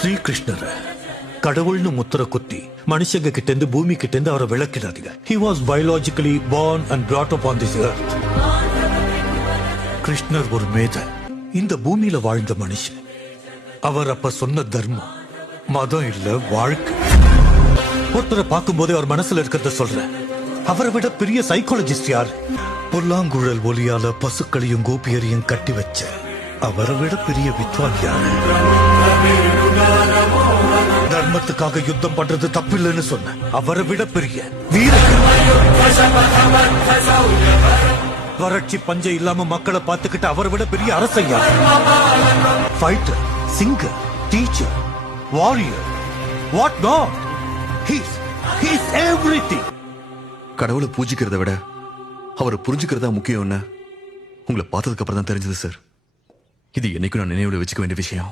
ஸ்ரீகிருஷ்ணர் கடவுள்னு முத்திர குத்தி மனுஷங்க கிட்ட இருந்து பூமி கிட்ட இருந்து அவரை விளக்கிடாதீங்க. He was biologically born and brought up on this earth. கிருஷ்ணர் ஒரு மேத, இந்த பூமியில வாழ்ந்த மனுஷன். அவர் அப்ப சொன்ன தர்மம் மதம் இல்ல, வாழ்க்கை. ஒருத்தரை பார்க்கும் போதே அவர் மனசுல இருக்கிறத சொல்றேன். அவரை விட பெரிய சைக்காலஜிஸ்ட் யார்? புல்லாங்குழல் ஒலியால பசுக்களையும் கோபியரையும் கட்டி வச்ச அவரை விட பெரிய வித்வான் யாரு? தர்மத்துக்காக யுத்தம் பண்றது தப்பில்லைன்னு சொன்ன அவரை விட பெரிய வீரன். வறட்சி பஞ்சம் இல்லாம மக்களை பார்த்துக்கிட்டு அவரை விட பெரிய அரசையா? Fighter, singer, teacher, warrior, what not? He's everything. கடவுளை பூஜிக்கிறத விட அவரை புரிஞ்சுக்கிறதா முக்கியம்னு உங்களை பார்த்ததுக்கு அப்புறம் தான் தெரிஞ்சது சார். இது என்னைக்கும் நான் நினைவுல வச்சுக்க வேண்டிய விஷயம்.